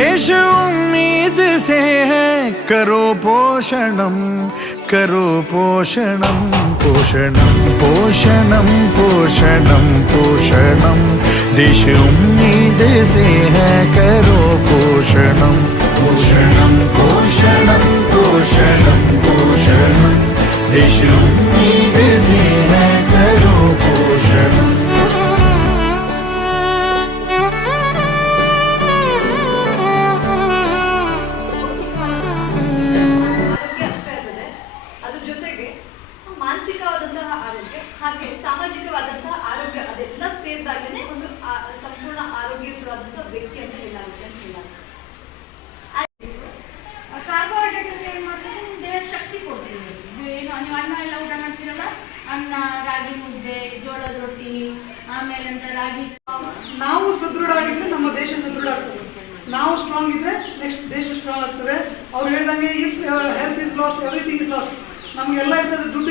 देश उम्मीद से है, करो पोषणम, करो पोषणम, पोषणम पोषणम पोषणम पोषणम। देश उम्मीद से है, करो पोषणम, पोषणम पोषणम पोषणम पोषणम। देश उम्मीद से है, करो पोषणम। ಮಾನಸಿಕವಾದಂತಹ ಆರೋಗ್ಯ ಹಾಗೆ ಸಾಮಾಜಿಕವಾದಂತಹ ಆರೋಗ್ಯ ಅದೆಲ್ಲ ಸೇರಿದಾಗಲೇ ಒಂದು ಸಂಪೂರ್ಣ ಆರೋಗ್ಯಯುತವಾದಂತಹ ವ್ಯಕ್ತಿ ಅಂತ ಹೇಳಲಾಗುತ್ತೆ ಅಂತ ಹೇಳಲಾಗುತ್ತೆ. ಕಾರ್ಬೋಹೈಡ್ರೇಟ್ ಏನ್ ಮಾಡ್ತಾರೆ, ದೇಹಕ್ಕೆ ಶಕ್ತಿ ಕೊಡ್ತೀವಿ. ಏನು ನೀವು ಅನ್ನ ಎಲ್ಲ ಊಟ ಮಾಡ್ತೀರಲ್ಲ, ಅನ್ನ, ರಾಗಿ ಮುದ್ದೆ, ಜೋಳದ ರೊಟ್ಟಿ, ಆಮೇಲೆ ಅಂತ ರಾಗಿ. ನಾವು ಸದೃಢ ಆಗಿದ್ರೆ ನಮ್ಮ ದೇಶ ಸದೃಢ ಆಗ್ತದೆ. ನಾವು ಸ್ಟ್ರಾಂಗ್ ಇದ್ರೆ ನೆಕ್ಸ್ಟ್ ದೇಶ ಸ್ಟ್ರಾಂಗ್ ಆಗ್ತದೆ. ಅವ್ರು ಹೇಳಿದಂಗೆ if health is last everything is last. ನಮಗೆಲ್ಲ ಇರ್ತದೆ ದುಡ್ಡು